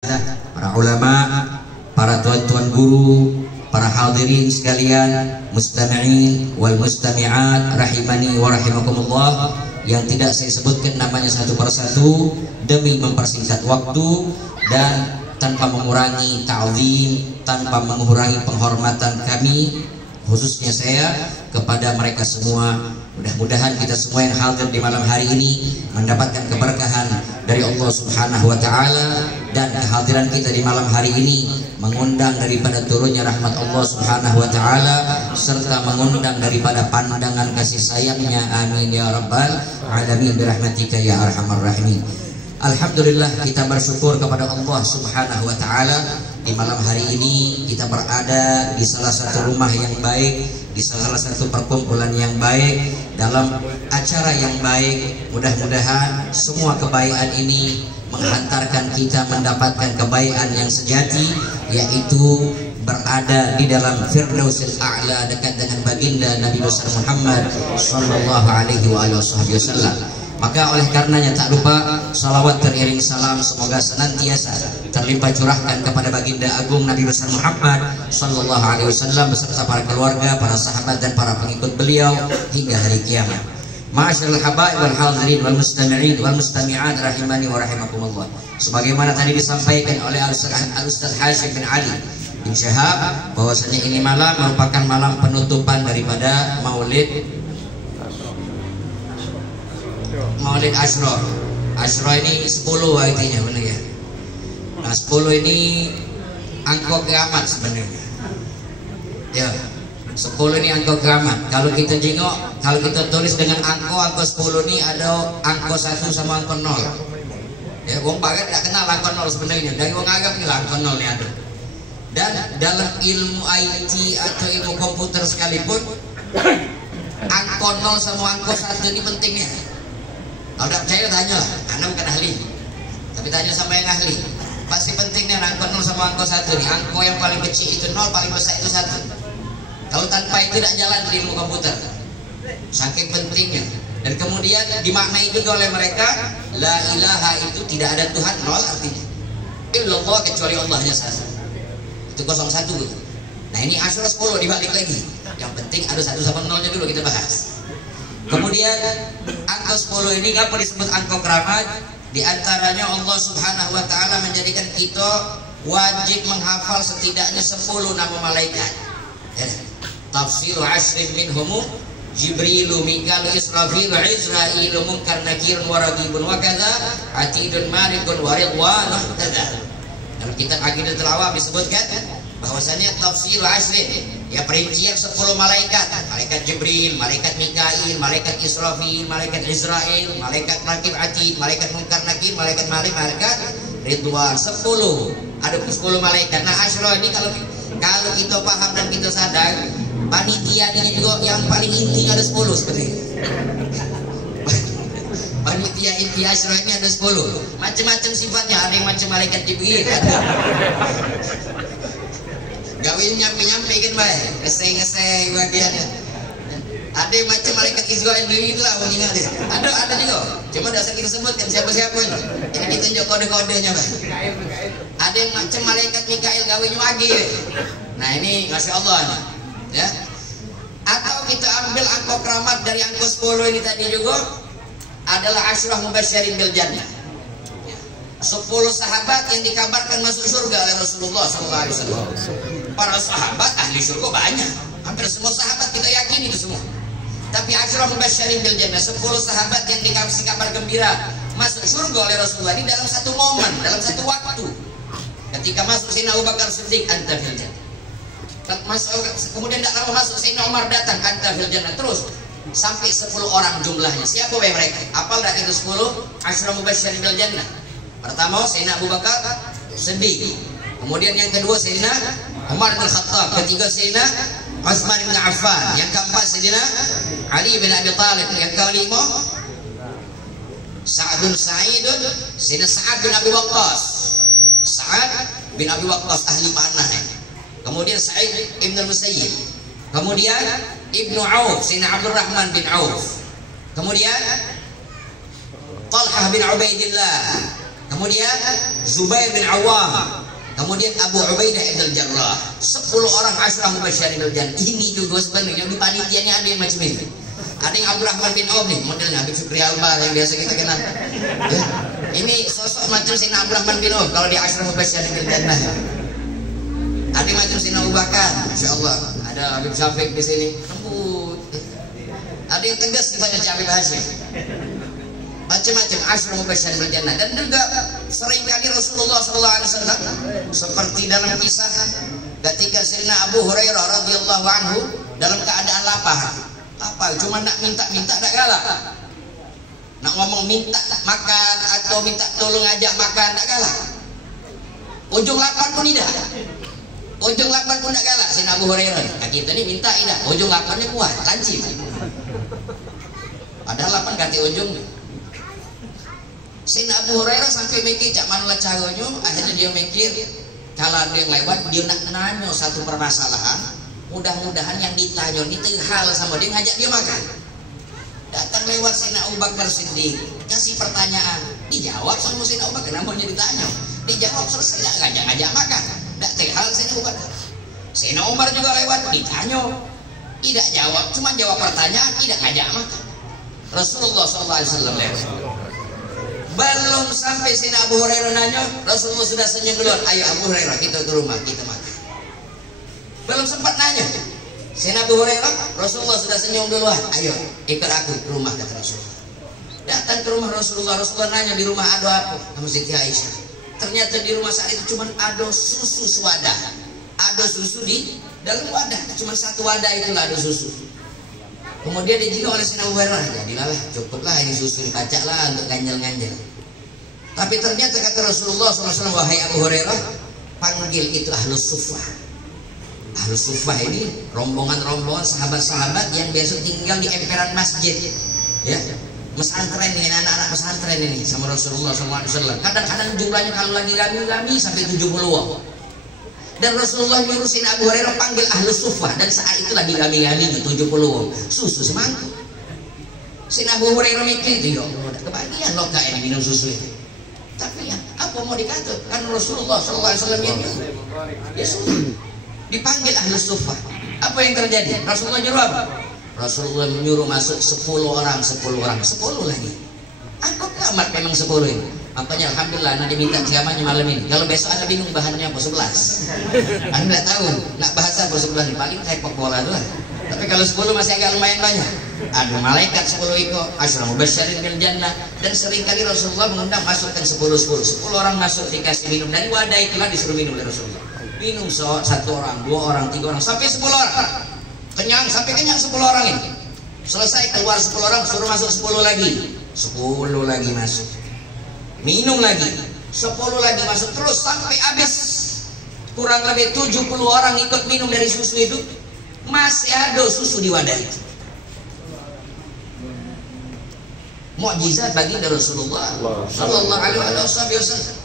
para ulama, para tuan-tuan guru, para hadirin sekalian, mustami'in wal mustami'at rahimani wa rahimakumullah, yang tidak saya sebutkan namanya satu persatu demi mempersingkat waktu dan tanpa mengurangi ta'zim, tanpa mengurangi penghormatan kami, khususnya saya kepada mereka semua. Mudah-mudahan kita semua yang hadir di malam hari ini mendapatkan keberkahan dari Allah Subhanahu wa taala, dan kehadiran kita di malam hari ini mengundang daripada turunnya rahmat Allah Subhanahu wa taala serta mengundang daripada pandangan kasih sayangnya. Amin ya rabbal alamin birahmatika ya arhamar rahimin. Alhamdulillah, kita bersyukur kepada Allah Subhanahu wa taala. Di malam hari ini kita berada di salah satu rumah yang baik, di salah satu perkumpulan yang baik, dalam acara yang baik. Mudah-mudahan semua kebaikan ini menghantarkan kita mendapatkan kebaikan yang sejati, yaitu berada di dalam Firdausil A'la dekat dengan baginda Nabi besar Muhammad sallallahu alaihi wasallam. Maka oleh karenanya tak lupa salawat teriring salam semoga senantiasa terlimpah curahkan kepada baginda agung Nabi besar Muhammad sallallahu alaihi wasallam beserta para keluarga, para sahabat dan para pengikut beliau hingga hari kiamat. Ma'asyiral habaib wal hadirin wal mustami'in wal mustami'at rahimani wa rahimakumullah. Sebagaimana tadi disampaikan oleh Al-Ustaz Hashim bin Ali bin Syahab bahwasanya ini malam merupakan malam penutupan daripada Maulid Asyura. Asyura ini 10 artinya, benar ya? Nah 10 ini angka kiamat sebenarnya. Ya, 10 ini angka kiamat. Kalau kita jengok, kalau kita tulis dengan angka 10 ini ada angka 1 sama angka 0. Ya, wong barat tidak kenal angka 0 sebenarnya. Dari wong agam ni angka 0 ni ada. Dan dalam ilmu IT atau ilmu komputer sekalipun, angka 0 sama angka 1 ini pentingnya. Kalau tidak percaya tanya lah, anak bukan ahli, tapi tanya sama yang ahli. Pasti pentingnya angka 0 sama angka 1 nih. Angka yang paling kecil itu 0, paling besar itu 1. Kalau tanpa itu tidak jalan di ilmu komputer, saking pentingnya. Dan kemudian dimaknai juga oleh mereka, la ilaha itu tidak ada Tuhan, 0 artinya. Illallah kecuali Allah hanya 1. Itu 01 gitu. Nah ini Asyura 10 dibalik lagi. Yang penting ada 1 sama 0 nya dulu kita bahas. Kemudian angka 10 ini ngapa disebut angka keramat? Di antaranya Allah Subhanahu wa taala menjadikan kita wajib menghafal setidaknya 10 nama malaikat. Ya. Tafsiru ashrin minhum Jibrilu, Mikalu, Israfil, Izrailu, Munkar, Nakirun, Waragibun, Wakadha, Atidun, Malikun, Waridwan, Wakadha. Dalam kitab Aqidatul Awam disebutkan bahwasanya tafsir ashrin, ya perincian 10 malaikat. Malaikat Jibril, malaikat Mikail, malaikat Israfil, malaikat Izrail, malaikat Rakib Atid, malaikat Munkar Nakir, malaikat Malik, malaikat Ridwan. 10. Ada 10 malaikat. Nah Asyura ini kalau kita paham dan kita sadar, panitia ini juga yang paling inti ada 10 seperti ini. Panitia inti Asyura ini ada 10. Macam-macam sifatnya. Ada yang macam malaikat Jibril, gawin nyampe-nyampe kan baik, ngeseh-ngeseh bagiannya. Ada yang macam malaikat Israel ini lah mengingat dia. Ada juga. Cuma dasar kita sebutkan siapa-siapa ini. Jadi kita tunjuk kode-kodenya baik. Ada yang macam malaikat Mikail gawin wagi. Nah ini Masya Allah nih. Ya. Atau kita ambil angka keramat dari angka 10 ini tadi juga adalah Asyurah Mubasysyirin bil Jannah. 10 sahabat yang dikabarkan masuk surga oleh Rasulullah SAW. Para sahabat ahli surga banyak, hampir semua sahabat kita yakini itu semua. Tapi Asyurah Mubasysyirin bil Jannah, 10 sahabat yang dikasih kabar gembira masuk surga oleh Rasulullah ini dalam satu momen, dalam satu waktu. Ketika masuk Sayyidina Abu Bakar Siddiq, anta fil jannah. Kemudian tidak lama masuk Sayyidina Umar datang, anta fil jannah. Terus sampai 10 orang jumlahnya. Siapa mereka? Apal dah itu 10 Asyurah Mubasysyirin bil Jannah. Pertama Sayyidina Abu Bakar Siddiq. Kemudian yang kedua Sayyidina Umar bin Khattab. Ketiga Sayyidina Utsman bin Affan. Yang keempat Sayyidina Ali bin Abi Thalib. Yang kelima Sa'dun Sa'idun, Sayyidina Sa'ad bin Abi Waqqas. Sa'ad bin Abi Waqqas ahli panah. Kemudian Sa'id ibn al-Musayyib. Kemudian Ibnu Auf, Sayyidina Abdurrahman bin Auf. Kemudian Talhah bin Ubaidillah. kemudian Zubair bin Awam, kemudian Abu Ubaidah bin Al-Jarrah. 10 orang Asyarah Mubasysyirin bil Jannah. Ini juga sebenarnya di panitianya ada yang macam ini. Ada yang Abdurrahman bin Auf nih, modelnya Habib Syukri Albar yang biasa kita kenal. Ya. Ini sosok macam Sayyidina Abdurrahman bin Auf kalau di Asyarah Mubasysyirin bil Jannah. Ada macam Sayyidina Abu Bakar, masyaallah. Ada Habib Syafiq di sini. Ada yang tegas kepada Habib Hashim. Macam-macam Asyarah Mubasysyirin bil Jannah. Dan juga seringkali Rasulullah SAW seperti dalam kisah ketika Sayyidina Abu Hurairah radhiyallahu anhu dalam keadaan lapar. Apa? Cuma nak minta-minta tak galak. Nak ngomong minta makan atau minta tolong ajak makan tak galak. Ujung lapar pun tidak. Ujung lapar pun tak galak. Sayyidina Abu Hurairah. Kita ni minta tidak. Ujung laparnya kuat, lancip. Padahal lapar ganti ujung. Sayyidina Abu Hurairah sampai mikir cak mana caranya. Akhirnya dia mikir kalau dia lewat dia nak nanya satu permasalahan, mudah-mudahan yang ditanya ini terhal sama dia, ngajak dia makan. Datang lewat Sayyidina Abu Bakar Siddiq, kasih pertanyaan, dijawab sama Sayyidina Abu Bakar, namanya ditanya, dijawab selesai, ngajak makan. Tak terhal Sayyidina Abu Bakar. Sayyidina Umar juga lewat, ditanya, tidak jawab, cuma jawab pertanyaan, tidak ngajak makan. Rasulullah SAW lewat. Belum sampai Sayyidina Abu Hurairah nanya, Rasulullah sudah senyum duluan. Ayo Abu Hurairah, kita ke rumah, kita makan. Belum sempat nanya, Sayyidina Abu Hurairah, Rasulullah sudah senyum duluan. Ayo, ikut aku ke rumah, kata Rasulullah. Datang ke rumah Rasulullah. Rasulullah nanya, di rumah ada apa? Sama Siti Aisyah. Ternyata di rumah saat itu cuma ada susu sewadah. Ada susu di dalam wadah. Cuma satu wadah itulah ada susu. Kemudian dijinuk oleh Sayyidina Abu Hurairah, jadilah cukuplah ini susu, dikacak lah untuk ganjel-ganjel. Tapi ternyata kata Rasulullah SAW, wahai Abu Hurairah, panggil itu Ahlus Suffah. Ahlus Suffah ini rombongan-rombongan sahabat-sahabat yang biasa tinggal di emperan masjid, ya, pesantren ini, anak-anak pesantren ini sama Rasulullah SAW. Kadang-kadang jumlahnya kalau lagi rame-rame sampai 70 orang. Dan Rasulullah nyuruh Sayyidina Abu Hurairah panggil Ahlus Suffah, dan saat itu lagi rame-rame 70 orang, susu semangkuk. Sayyidina Abu Hurairah mikir itu, ya Allah, kebagian loh kak ini minum susu itu. Tapi ya, apa mau dikata? Kan Rasulullah SAW yang nyuruh. Ya sudah, dipanggil Ahlus Suffah. Apa yang terjadi? Rasulullah nyuruh apa? Rasulullah menyuruh masuk 10 orang, 10 lagi. Aku kiamat memang 10 ini. Makanya alhamdulillah nanti minta ceramahnya malam ini. Kalau besok ada bingung bahannya apa 11. Anda nggak tahu, nak bahasa apa 11 ini, paling sepak bola doang. Tapi kalau 10 masih agak lumayan banyak. Ada malaikat 10 ikut, Asyarah Mubasysyirin bil Jannah, dan seringkali Rasulullah mengundang masukkan 10 orang masuk dikasih minum dari wadah itulah, disuruh minum oleh Rasulullah. Minum 1 orang, 2 orang, 3 orang, sampai 10 orang. Kenyang sampai kenyang 10 orang ini. Selesai keluar 10 orang, suruh masuk 10 lagi. 10 lagi masuk. Minum lagi, 10 lagi masuk, terus sampai habis. Kurang lebih 70 orang ikut minum dari susu itu. Masih ada susu di wadah itu. Mukjizat baginda Rasulullah sallallahu alaihi wasallam.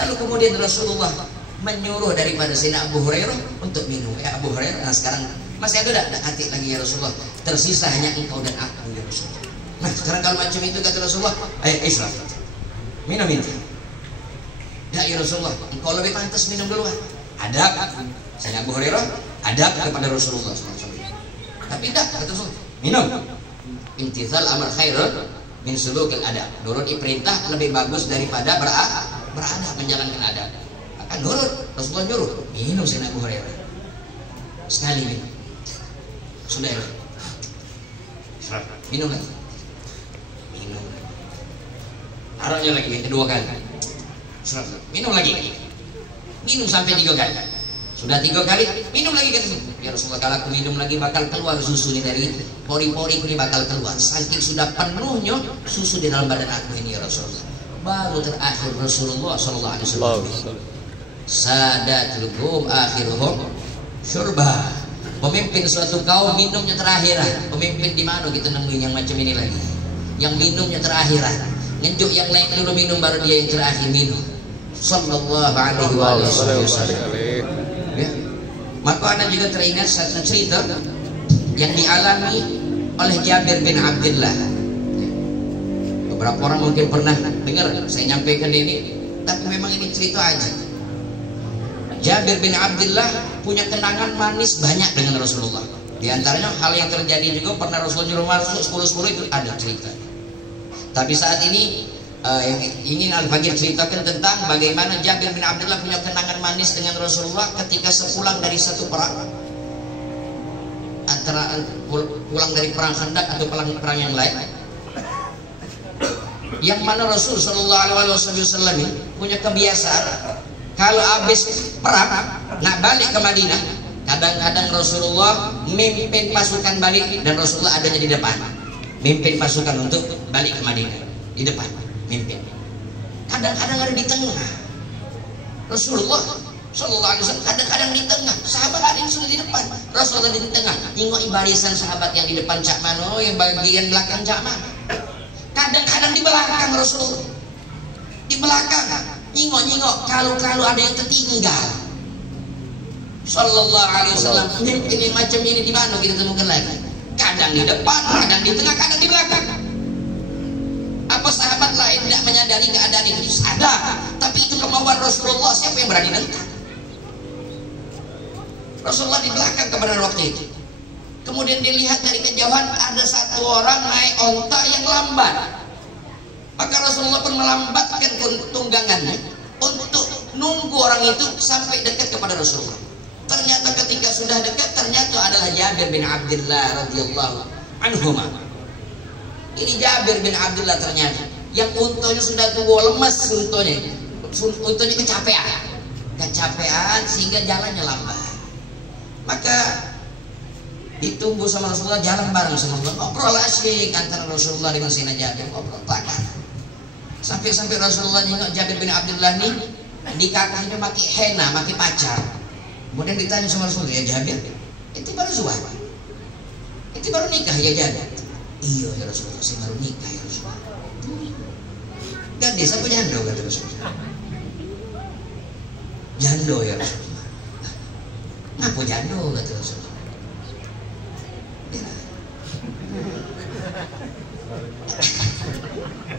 Lalu kemudian Rasulullah menyuruh daripada Sayyidina Abu Hurairah untuk minum. Ya Abu Hurairah, nah sekarang masih ada tak hati lagi ya Rasulullah? Tersisa hanya engkau dan aku ya Rasulullah. Nah sekarang kalau macam itu kata Rasulullah, ayo Isra, minum ini. Ya Rasulullah, engkau lebih pantas minum duluan. Adab Sayyidina Abu Hurairah, adab kepada Rasulullah SAW. Tapi tidak, kata Rasulullah, minum. Imtithal amar khairun min sulukil adab. Nurut perintah lebih bagus daripada beradab, menjalankan adab. Maka nurut, Rasulullah nyuruh, minum Sayyidina Abu Hurairah. Sekali minum. Sudah ya. Minum lagi. Minum. Taruhnya lagi kedua kali. Minum lagi. Minum sampai 3 kali. Sudah 3 kali, minum lagi kan. Ya Rasulullah, kalau aku minum lagi bakal keluar susu ini dari pori-pori ini, bakal keluar. Saking sudah penuhnya susu di dalam badan aku ini ya Rasulullah. Baru terakhir Rasulullah sallallahu alaihi wasallam. Sadatul qaum akhiruhum syurba. Pemimpin suatu kaum minumnya terakhiran. Pemimpin di mana kita nemuin yang macam ini lagi? Yang minumnya terakhiran. Ngejuk yang lain dulu minum, baru dia yang terakhir minum. Sallallahu alaihi wasallam. Ya. Maka anda juga teringat satu cerita yang dialami oleh Jabir bin Abdullah. Beberapa orang mungkin pernah dengar saya nyampaikan ini, tapi memang ini cerita aja. Jabir bin Abdullah punya kenangan manis banyak dengan Rasulullah. Di antaranya hal yang terjadi juga pernah Rasulullah nyuruh masuk 10-10 itu ada cerita. Tapi saat ini yang ingin Al-Faqih ceritakan tentang bagaimana Jabir bin Abdullah punya kenangan manis dengan Rasulullah ketika sepulang dari satu perang, antara pulang dari perang Khandaq atau perang yang lain, yang mana Rasul Shallallahu Alaihi Wasallam punya kebiasaan kalau habis perang nak balik ke Madinah, kadang-kadang Rasulullah mimpin pasukan balik dan Rasulullah adanya di depan, mimpin pasukan untuk balik ke Madinah di depan, mimpin. Kadang-kadang ada di tengah. Rasulullah Shallallahu Alaihi Wasallam kadang-kadang di tengah, sahabat ada yang sudah di depan, Rasulullah di tengah. Nengok barisan sahabat yang di depan cak mano, yang bagian belakang cak mana. Kadang-kadang di belakang Rasulullah, di belakang nyingok-nyingok kalau ada yang tertinggal. Sallallahu Alaihi Wasallam ini macam ini di mana kita temukan lagi? Kadang di depan, kadang di tengah, kadang di belakang. Apa sahabat lain tidak menyadari keadaan itu? Sadar, tapi itu kemauan Rasulullah. Siapa yang berani nentang? Rasulullah di belakang kepada waktu itu. Kemudian dilihat dari kejauhan ada satu orang naik onta yang lambat. Maka Rasulullah pun melambatkan tunggangannya untuk nunggu orang itu sampai dekat kepada Rasulullah. Ternyata ketika sudah dekat, ternyata adalah Jabir bin Abdullah radhiyallahu anhuma. Ini Jabir bin Abdullah ternyata yang untanya sudah tua, lemas untanya kecapean sehingga jalannya lambat. Maka ditunggu sama Rasulullah, jalan bareng sama Rasulullah, ngobrol asyik antara Rasulullah dengan Sayyidina Jabir, ngobrol takkan. Sampai Rasulullah nengok Jabir bin Abdullah nih di kakinya pakai henna, pakai pacar. Kemudian ditanya sama Rasulullah, ya Jabir, itu baru suami, itu baru nikah ya Jabir? Iya ya Rasulullah, saya baru nikah ya Rasulullah. Gadis apa jando kata Rasulullah? Jando ya Rasulullah. Ngapa jando kata Rasulullah?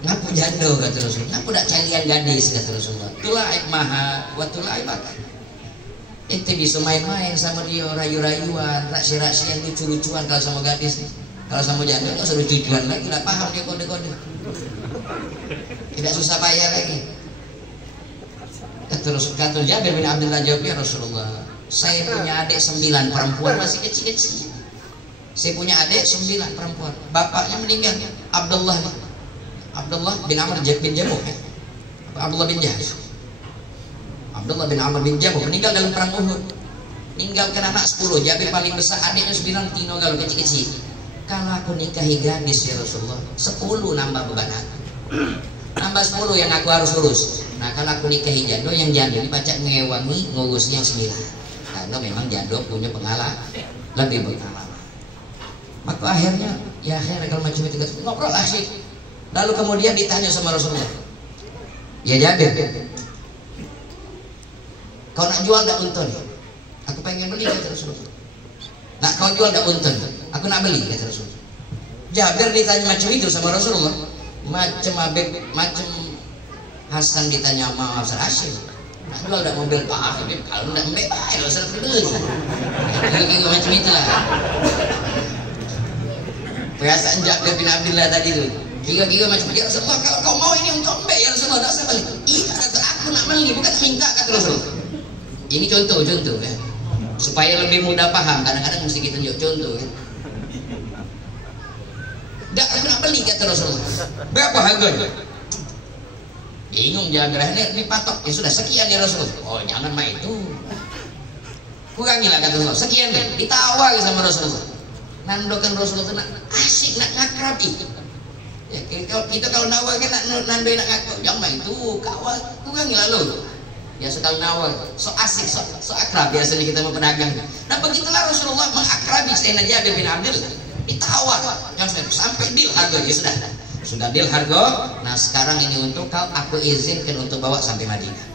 Ngapu jando kata Rasulullah. Ngapu dak carian gadis kata Rasulullah. Tulaib maha wa tulaib makan. Ente bisa main-main sama dia, rayu-rayuan, raksi-raksian, lucu-lucuan kalau sama gadis. Kalau sama jando nggak usah lucu-lucuan lagi, nggak paham dia kode-kode. Tidak susah payah lagi. Kata Jabir bin Abdullah jawab, ya Rasulullah, saya punya adik 9 perempuan masih kecil-kecil. Saya punya adik 9 perempuan. Bapaknya meninggal, Abdullah bin Amr bin Jamuh, Abdullah bin Jahsh. Abdullah bin Amr bin Jamuh meninggal dalam perang Uhud. Meninggalkan anak 10. Jabir paling besar, adiknya 9 tino kalau kecil-kecil. Kalau aku nikahi gadis ya Rasulullah, 10 nambah beban aku. Nambah 10 yang aku harus urus. Nah kalau aku nikahi jando, yang jando dibaca ngewangi ngurusnya yang 9. Karena memang jando punya pengalaman, lebih berpengalaman. Maka akhirnya kalau macam itu ngobrol asyik. Lalu kemudian ditanya sama Rasulullah, ya Jabir, kau nak jual tak unta ni? Aku pengen beli kata Rasulullah. Nak kau jual tak unta? Aku nak beli kata Rasulullah. Jabir ditanya macam itu sama Rasulullah, macam Hasan ditanya sama Hasan Hashim, nak jual tak mobil Pak Habib? Kalau tak ambil baik Rasul beli. Kira-kira macam itulah. Perasaan Jabir bin Abdullah tadi tu kira-kira macam ya Rasulullah, kalau kau mau ini untuk ambil ya Rasulullah, tak usah beli. Iya kata aku nak beli, bukan minta kata Rasulullah. Ini contoh ya, supaya lebih mudah paham. Kadang-kadang mesti kita tunjuk contoh ya. Tak, aku nak beli kata Rasulullah. Berapa harganya? Bingung Jabir, ini patok ya sudah sekian ya Rasulullah. Oh jangan mah itu, kurangilah kata Rasulullah, sekian deh. Ditawar sama Rasulullah. Nandokan Rasulullah nak asik, nak ngakrabi. Ya, kita kalau nawar kan nandoi nak ngakrab, jangan itu kawan kurang lalu. Ya sekali nawar, so asik, so akrab biasanya kita mau pedagang. Nah begitulah Rasulullah mengakrabi Sayyidina Jabir bin Abdullah. Ditawar, jangan sampai deal harga ya sudah deal harga. Nah sekarang ini untuk kau, aku izinkan untuk bawa sampai Madinah.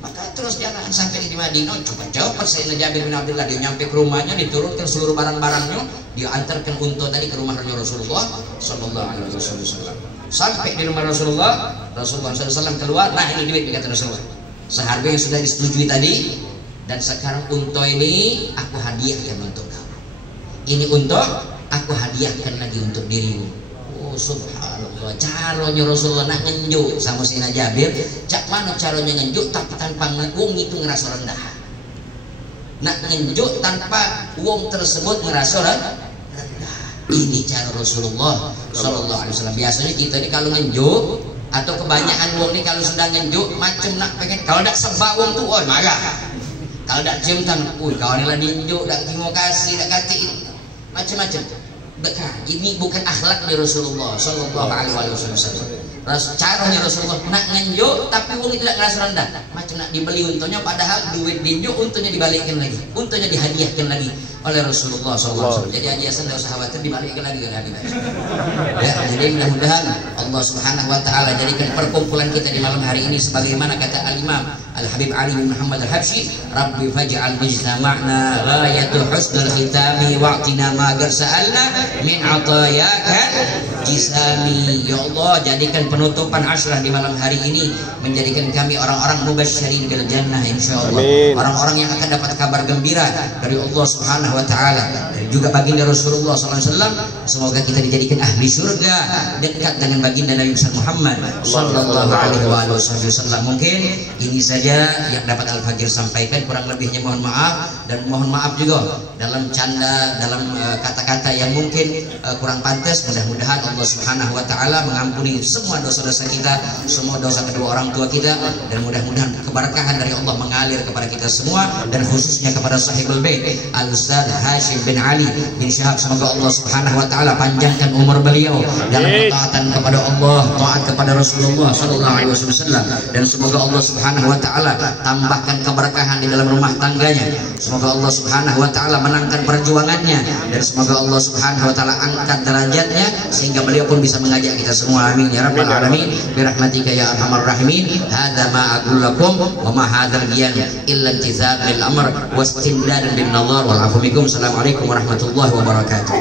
Maka terus jalan sampai di Madinah, cepat-cepat Sayyidina Jabir bin Abdullah dia nyampe ke rumahnya, diturunkan seluruh barang-barangnya, dia antarkan unta tadi ke rumahnya Rasulullah Sallallahu Alaihi Wasallam. Sampai di rumah Rasulullah SAW keluar, nah ini duit kata Rasulullah, seharga yang sudah disetujui tadi, dan sekarang unta ini aku hadiahkan untuk kamu, ini untuk aku hadiahkan lagi untuk dirimu. Oh subhanallah, caranya Rasulullah nak ngenjuk sama Sina Jabir, cak mana caranya ngenjuk tapi tanpa wong itu ngerasa rendah, nak ngenjuk tanpa wong tersebut ngerasa rendah. Ini cara Rasulullah Sallallahu Alaihi Wasallam. Biasanya kita ini kalau ngenjuk atau kebanyakan wong ini kalau sudah ngenjuk macam nak pengen, kalau tak sebab wong tu, oh marah. Kalau tak cium tangan, kau ni lah ninjuk, tak terima kasih, tak kacik, macam-macam. Ini bukan akhlak dari Rasulullah Sallallahu Alaihi Wasallam. Caranya Rasulullah nak ngenjuk tapi wong itu tidak ngerasa rendah, macam nak dibeli untunya padahal duit dinjuk untunya dibalikkan lagi, untunya dihadiahkan lagi oleh Rasulullah SAW. Jadi hadiahnya tidak usah khawatir, dibalikkan lagi kan ya. Jadi mudah-mudahan Allah Subhanahu Wa Taala jadikan perkumpulan kita di malam hari ini sebagaimana kata Al-Imam Al-Habib Ali bin Muhammad Al-Habsyi, Rabbi faj'al mujtama'na ghayatul husnul khitami wa'tina ma garsa'alna min atayaka jisami. Ya Allah, jadikan penutupan Ashrah di malam hari ini menjadikan kami orang-orang mubasysyirin bil jannah insyaallah, orang-orang yang akan dapat kabar gembira dari Allah Subhanahu Wa Taala, dan juga baginda Rasulullah SAW. Semoga kita dijadikan ahli surga dekat dengan baginda Nabi Muhammad Sallallahu Alaihi Wasallam. Mungkin ini saja yang dapat Al-Fakir sampaikan, kurang lebihnya mohon maaf, dan mohon maaf juga dalam canda, dalam kata-kata yang mungkin kurang pantas. Mudah-mudahan Allah Subhanahu Wa Taala mengampuni semua dosa-dosa kita, semua dosa kedua orang tua kita, dan mudah-mudahan keberkahan dari Allah mengalir kepada kita semua, dan khususnya kepada sahibul bait Al-Ustaz Hashim bin Ali bin Syahab. Semoga Allah Subhanahu Wa Taala panjangkan umur beliau dalam ketaatan kepada Allah, taat kepada Rasulullah Sallallahu Alaihi Wasallam, dan semoga Allah Subhanahu Wa Taala tambahkan keberkahan di dalam rumah tangganya. Semoga Allah Subhanahu Wa Taala menangkan perjuangannya, dan semoga Allah Subhanahu Wa Taala angkat derajatnya sehingga beliau pun bisa mengajak kita semua. Amin ya rabbal alamin birahmatika ya arhamar rahimin. Hadza ma aqulu lakum wa ma hadzal biyan illa intizam lil amr wastimdadan bin nazar wal afu. Assalamualaikum warahmatullahi wabarakatuh.